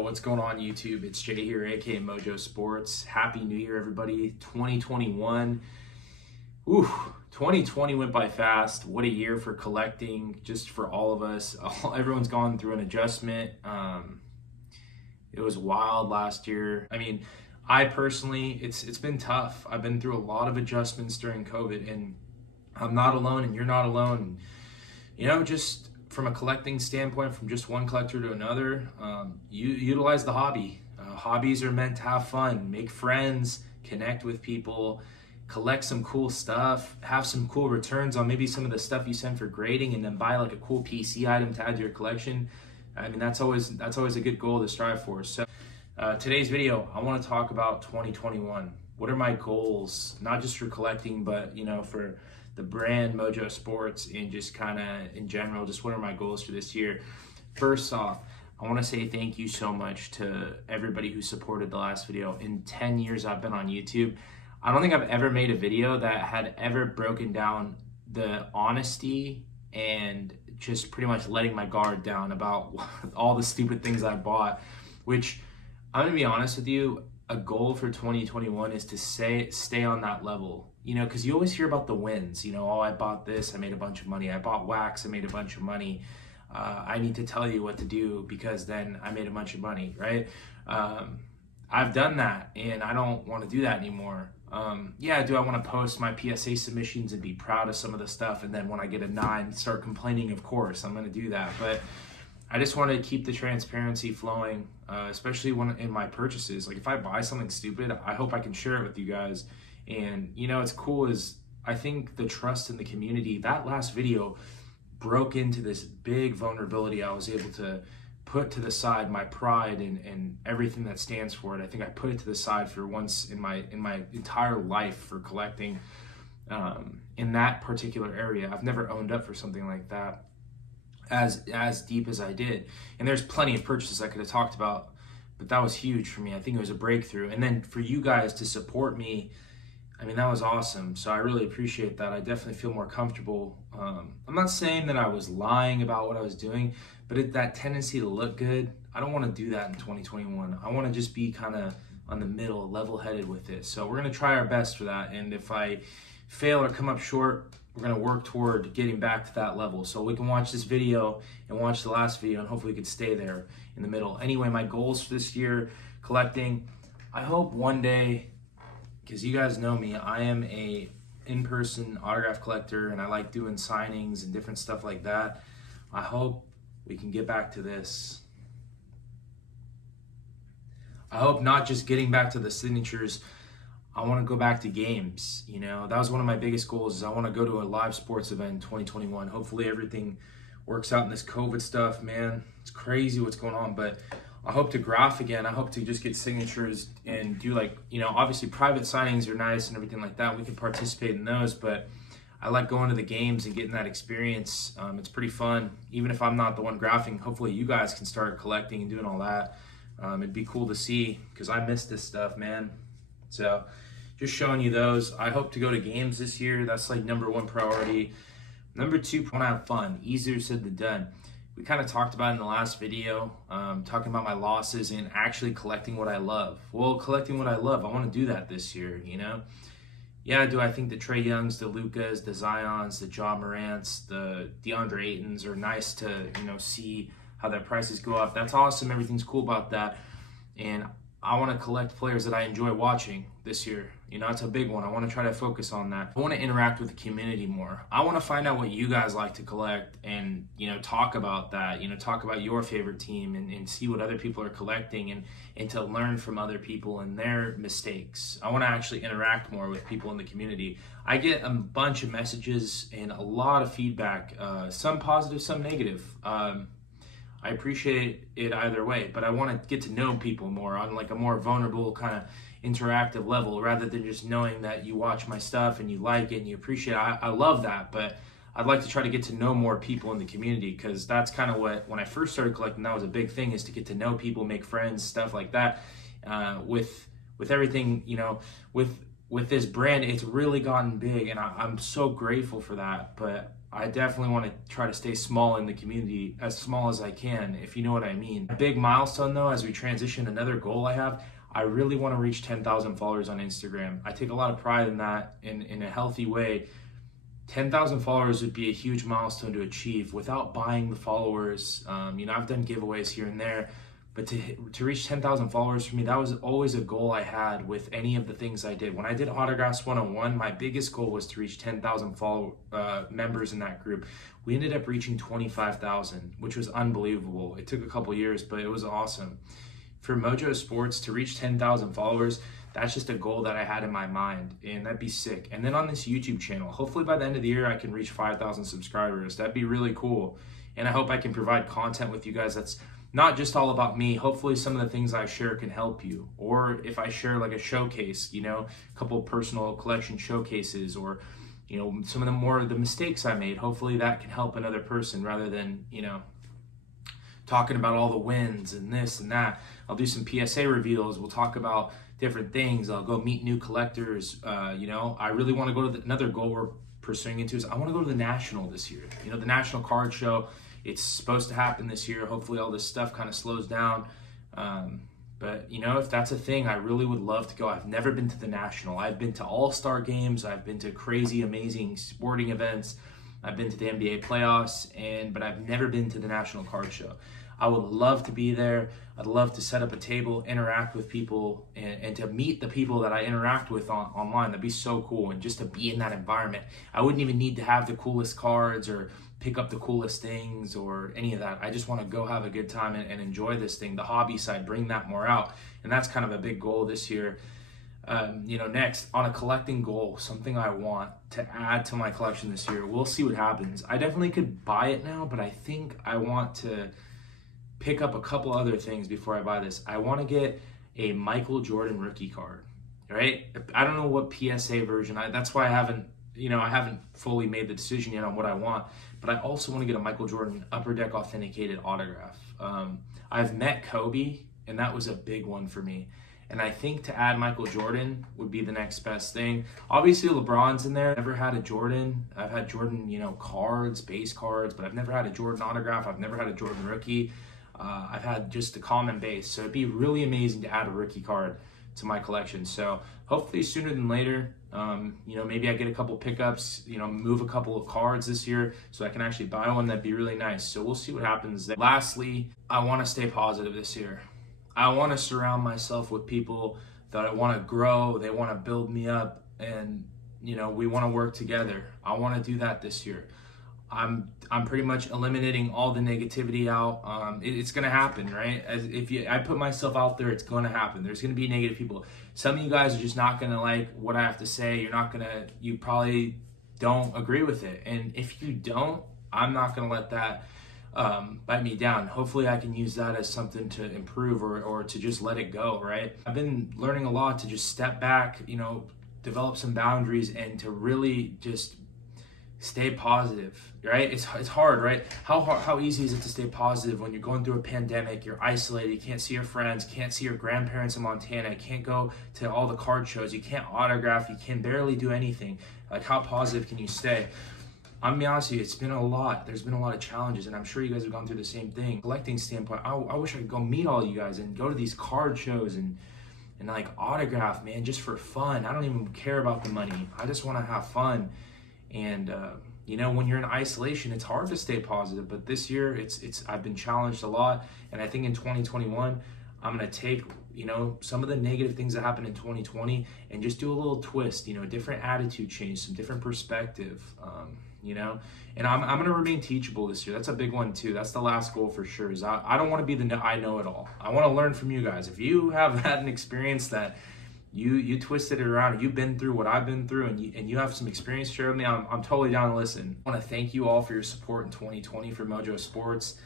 What's going on YouTube? It's Jay here, aka Mojo Sports. Happy New Year, everybody. 2021. Ooh, 2020 went by fast. What a year for collecting, just for all of us. Everyone's gone through an adjustment. It was wild last year. I personally, it's been tough. I've been through a lot of adjustments during COVID, and I'm not alone, and you're not alone. Just from a collecting standpoint, from just one collector to another, you utilize the hobby. Hobbies are meant to have fun, make friends, connect with people, collect some cool stuff, have some cool returns on maybe some of the stuff you send for grading, and then buy like a cool PC item to add to your collection. That's always a good goal to strive for. So today's video, I want to talk about 2021. What are my goals, not just for collecting, but for the brand Mojo Sports, and just kind of in general, just what are my goals for this year? First off, I want to say thank you so much to everybody who supported the last video. In 10 years I've been on YouTube, I don't think I've ever made a video that had ever broken down the honesty and just pretty much letting my guard down about all the stupid things I bought, which I'm gonna be honest with you, a goal for 2021 is to stay on that level, because you always hear about the wins. Oh, I bought this, I made a bunch of money. I bought wax, I made a bunch of money. I need to tell you what to do because then I made a bunch of money, right? I've done that, and I don't want to do that anymore. Do I want to post my PSA submissions and be proud of some of the stuff, and then when I get a 9, start complaining? Of course, I'm going to do that, but I just want to keep the transparency flowing, especially when in my purchases. Like if I buy something stupid, I hope I can share it with you guys. And it's cool is I think the trust in the community, that last video broke into this big vulnerability. I was able to put to the side my pride and everything that stands for it. I think I put it to the side for once in my entire life for collecting in that particular area. I've never owned up for something like that as deep as I did. And there's plenty of purchases I could have talked about, but that was huge for me. I think it was a breakthrough. And then for you guys to support me, that was awesome. So I really appreciate that. I definitely feel more comfortable. I'm not saying that I was lying about what I was doing, but that tendency to look good, I don't want to do that in 2021. I want to just be kind of on the middle, level-headed with it. So we're going to try our best for that. And if I fail or come up short, we're going to work toward getting back to that level. So we can watch this video and watch the last video, and hopefully we can stay there in the middle. Anyway, my goals for this year, collecting, I hope one day, because you guys know me, I am a in-person autograph collector, and I like doing signings and different stuff like that. I hope we can get back to this. I hope not just getting back to the signatures. I want to go back to games. That was one of my biggest goals, is I want to go to a live sports event in 2021. Hopefully everything works out in this COVID stuff, man. It's crazy what's going on, but I hope to graph again. I hope to just get signatures and do obviously private signings are nice and everything like that. We can participate in those, but I like going to the games and getting that experience. It's pretty fun. Even if I'm not the one graphing, hopefully you guys can start collecting and doing all that. It'd be cool to see, because I miss this stuff, man. So just showing you those. I hope to go to games this year. That's like number one priority. Number two, I want to have fun. Easier said than done. We kind of talked about in the last video, talking about my losses and actually collecting what I love. Well, collecting what I love, I want to do that this year, Yeah, do I think the Trae Youngs, the Lukas, the Zions, the Ja Morants, the DeAndre Aytons are nice to, see how their prices go up? That's awesome. Everything's cool about that. And I want to collect players that I enjoy watching this year. It's a big one. I want to try to focus on that. I want to interact with the community more. I want to find out what you guys like to collect and, talk about that, talk about your favorite team and see what other people are collecting and to learn from other people and their mistakes. I want to actually interact more with people in the community. I get a bunch of messages and a lot of feedback, some positive, some negative. I appreciate it either way, but I want to get to know people more on like a more vulnerable kind of interactive level, rather than just knowing that you watch my stuff and you like it and you appreciate it. I love that, but I'd like to try to get to know more people in the community, because that's kind of what, when I first started collecting, that was a big thing, is to get to know people, make friends, stuff like that. With everything, with this brand, it's really gotten big, and I'm so grateful for that. But I definitely want to try to stay small in the community, as small as I can, if you know what I mean. A big milestone though, as we transition, another goal I have, I really want to reach 10,000 followers on Instagram. I take a lot of pride in that in a healthy way. 10,000 followers would be a huge milestone to achieve without buying the followers. I've done giveaways here and there, but to reach 10,000 followers for me, that was always a goal I had with any of the things I did. When I did Autographs 101, my biggest goal was to reach 10,000 members in that group. We ended up reaching 25,000, which was unbelievable. It took a couple years, but it was awesome. For Mojo Sports to reach 10,000 followers, that's just a goal that I had in my mind, and that'd be sick. And then on this YouTube channel, hopefully by the end of the year, I can reach 5,000 subscribers. That'd be really cool. And I hope I can provide content with you guys that's not just all about me. Hopefully some of the things I share can help you. Or if I share like a showcase, a couple personal collection showcases, or some of the mistakes I made, hopefully that can help another person rather than, talking about all the wins and this and that. I'll do some PSA reveals. We'll talk about different things. I'll go meet new collectors. I really want to go to another goal we're pursuing into is I want to go to the National this year. The National Card Show. It's supposed to happen this year. Hopefully all this stuff kind of slows down. But if that's a thing, I really would love to go. I've never been to the National. I've been to all-star games. I've been to crazy, amazing sporting events. I've been to the NBA playoffs, but I've never been to the National Card Show. I would love to be there. I'd love to set up a table, interact with people, and to meet the people that I interact with online. That'd be so cool. And just to be in that environment. I wouldn't even need to have the coolest cards or pick up the coolest things or any of that. I just want to go have a good time and enjoy this thing. The hobby side, bring that more out. And that's kind of a big goal this year. Next, on a collecting goal, something I want to add to my collection this year. We'll see what happens. I definitely could buy it now, but I think I want to pick up a couple other things before I buy this. I want to get a Michael Jordan rookie card, right? I don't know what PSA version. That's why I haven't fully made the decision yet on what I want, but I also want to get a Michael Jordan Upper Deck authenticated autograph. I've met Kobe, and that was a big one for me. And I think to add Michael Jordan would be the next best thing. Obviously, LeBron's in there. Never had a Jordan. I've had Jordan, cards, base cards, but I've never had a Jordan autograph. I've never had a Jordan rookie. I've had just the common base. So it'd be really amazing to add a rookie card to my collection. So hopefully sooner than later, maybe I get a couple pickups, move a couple of cards this year so I can actually buy one. That'd be really nice. So we'll see what happens there. Lastly, I want to stay positive this year. I want to surround myself with people that I want to grow. They want to build me up, and we want to work together. I want to do that this year. I'm pretty much eliminating all the negativity out. It's gonna happen, right? I put myself out there, it's gonna happen. There's gonna be negative people. Some of you guys are just not gonna like what I have to say. You probably don't agree with it. And if you don't, I'm not gonna let that bite me down. Hopefully I can use that as something to improve or to just let it go, right? I've been learning a lot to just step back, develop some boundaries, and to really just stay positive, right? It's hard, right? How easy is it to stay positive when you're going through a pandemic, you're isolated, you can't see your friends, can't see your grandparents in Montana, can't go to all the card shows, you can't autograph, you can barely do anything. Like, how positive can you stay? I'm gonna be honest with you, it's been a lot. There's been a lot of challenges, and I'm sure you guys have gone through the same thing. Collecting standpoint, I wish I could go meet all you guys and go to these card shows and like autograph, man, just for fun. I don't even care about the money. I just want to have fun. And when you're in isolation, it's hard to stay positive. But this year, I've been challenged a lot, and I think in 2021, I'm gonna take some of the negative things that happened in 2020 and just do a little twist, different attitude change, some different perspective, And I'm gonna remain teachable this year. That's a big one too. That's the last goal for sure. Is I don't want to be the I know it all. I want to learn from you guys. If you have had an experience that you twisted it around, you've been through what I've been through, and you have some experience to share with me, I'm totally down to listen. I want to thank you all for your support in 2020 for Mojo Sports.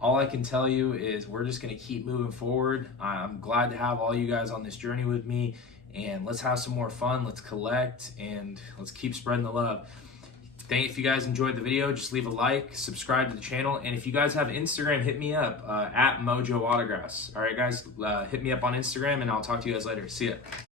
All I can tell you is we're just going to keep moving forward. I'm glad to have all you guys on this journey with me, and let's have some more fun. Let's collect, and let's keep spreading the love. If you guys enjoyed the video, just leave a like, subscribe to the channel, and if you guys have Instagram, hit me up at Mojo Autographs. All right, guys, hit me up on Instagram, and I'll talk to you guys later. See ya.